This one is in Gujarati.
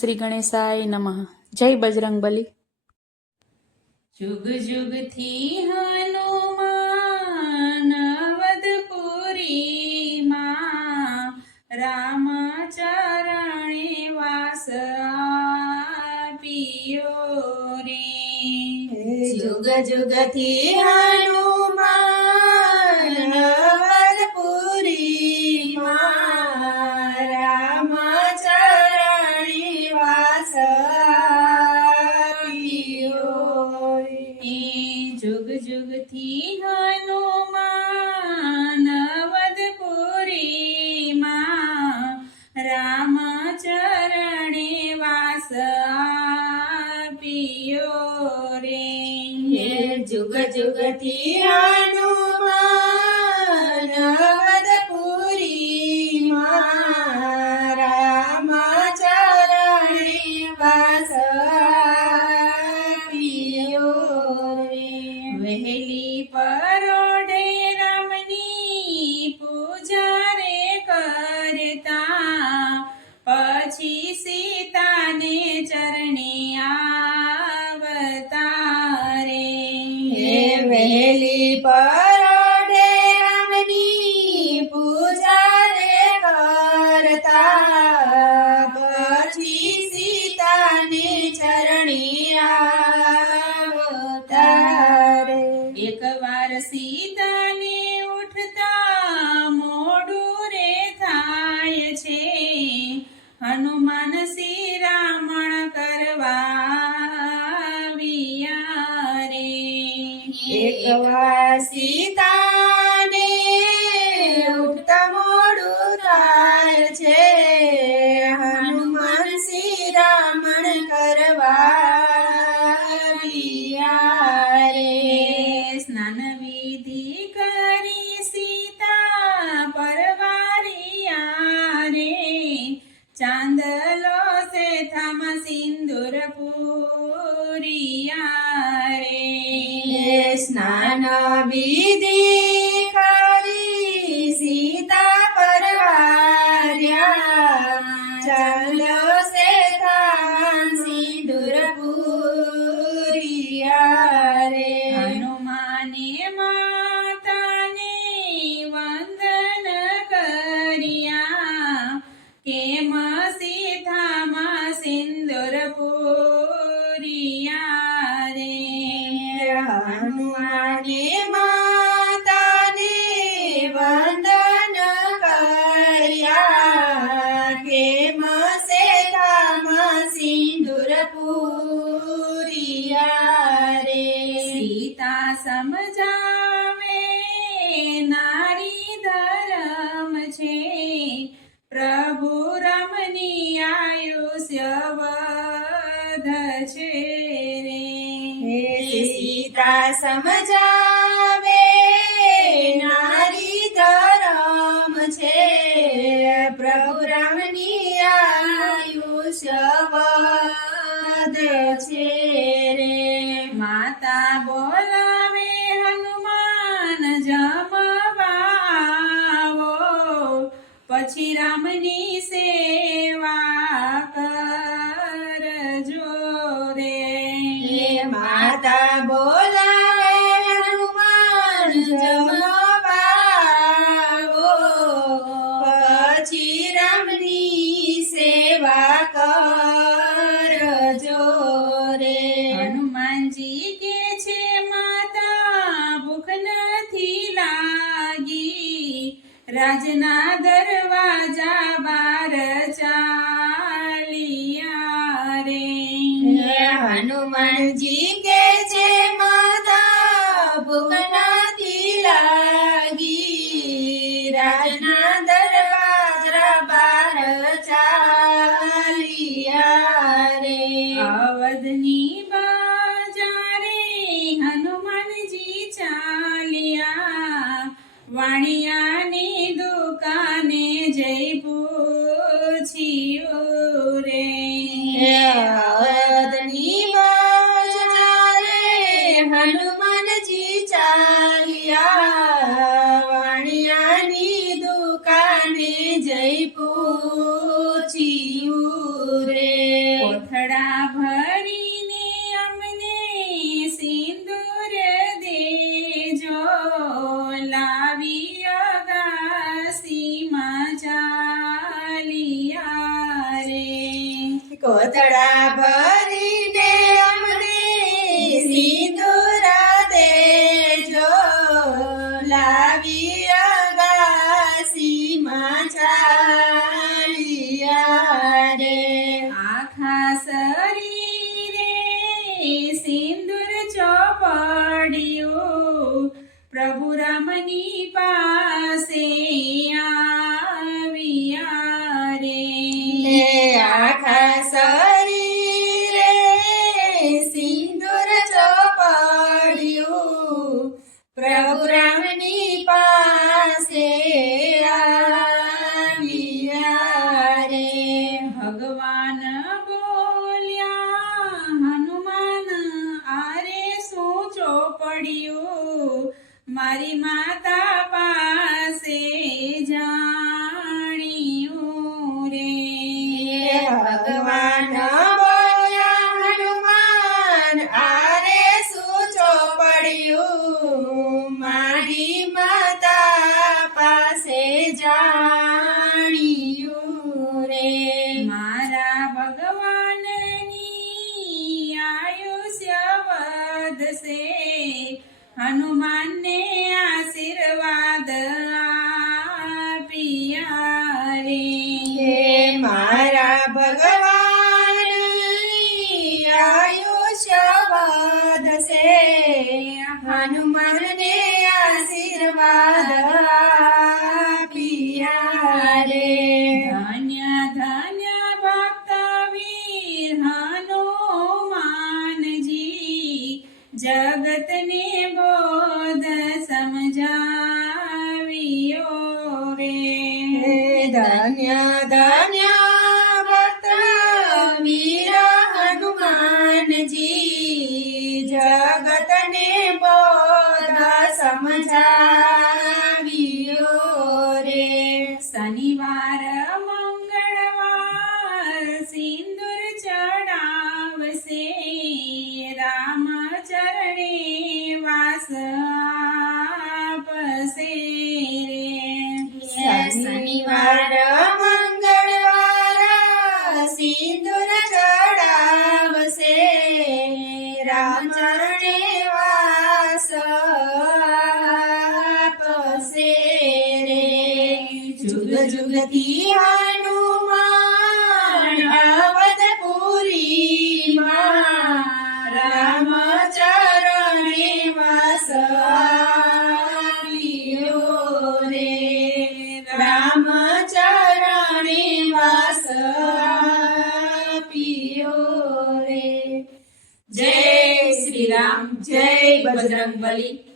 શ્રી ગણેશાય નમઃ. જય બજરંગબલી. जुग जुग थी हनुमान अवधपुरी मां राम चरणे वास आपियो रे। जुग जुग थी हनुमान अवधपुरी मां राम चरणे वास जुग जुग थी हनुमान अवधपुरी मां राम चरणे वास आपियो रे। जुग जुग थी हनुमान अवधपुरी मां राम चरणे वास वहेली परोढे रामनी पूजा रे करता पछी सीताने चरणे आवतारे। वहेली परोढे रामनी पूजा रे करता पछी सीताने चरणे एक वार सीता ने उठता मोडू रे थाय छे हनुमान श्री रामण करवा विया रे। एक वार सीता ने उठता मोडू थाय छे हनुमान श्री रामण करवा विया रे। स्नान विधि करी सीता परवारिया रे चांदलो से थम सिंदूर पूरिया रे। स्नान विधि करी सीता परवारिया चांदलो से थम सिंदूर पूरिया रे। हनुमाने माताने वंदन करिया केम सीतामा सिंदूर पूरिया रे। हनुमाने माताने वंदन करिया केम सीतामा सिंदूर पूरिया रे। सीता समझावे नारी धर्म छे प्रभु रमनी आयुष्य वध छे रे। सीता समझावे नारी धर्म छे प्रभु रमनी आयुष्य वध छे रे। माता बोलावे हनुमान जमवावो પછી રામની સેવા કરજો રે। માતા બોલાવે હનુમાન જમવાવો પછી રામની સેવા કરજો રે। હનુમાનજી કે છે માતા ભૂખ નથી લાગી રાજના દરવાજા બાર ચાલિયા રે। હનુમાનજી કે છે માતા ભૂખ નથી લાગી રાજના દરવાજા બાર ચાલિયા રે। અવધની બાજારે હનુમાનજી ચાલિયા વાણિયાની દુકાને જઈ પૂછ્યું રે। અવધની બાજારે હનુમાનજી ચાલિયા વાણિયાની દુકાને જઈ પૂછ્યું રે। પ્રભુ રામની પાસે આવ્યા રે આખા શરીરે સિંદૂર ચોપડ્યું પ્રભુ રામની પાસે આવ્યા રે ભગવાન બોલ્યા હનુમાન આરે શું ચોપડ્યું મારી માતા પાસે જાણ્યું રે ભગવાન બોલ્યા હનુમાન આરે શું ચોપડ્યું મારી માતા પાસે જાણ્યું રે મારા ભગવાનની આયુષ્ય વધશે હનુમાનને આશીર્વાદ આપ્યા રે હે મારા ભગવાન આયુષ્ય વધશે હનુમાનને આશીર્વાદ આપ્યા રે ધન્ય ધન્ય ભક્ત વીર હનુમાનજી જગતને બોધ સમજાવ્યો રે ધન્ય ધન્ય ભક્ત વીર હનુમાનજી જગતને બોધ સમજાવ્યો રે શનિવાર મંગળવાર સિંદૂર ચડાવશે રામ ચરણે વાસ આપશે રે શનિવાર મંગળવાર સિંદૂર ચડાવશે રામ ચરણે વાસ આપશે રે જુગ જુગથી હનુમાન અવધપુરીમાં રામ ચરણે વાસ આપ્યો રે રામ ચરણે વાસ આપ્યો રે જય શ્રી રામ જય બજરંગબલી.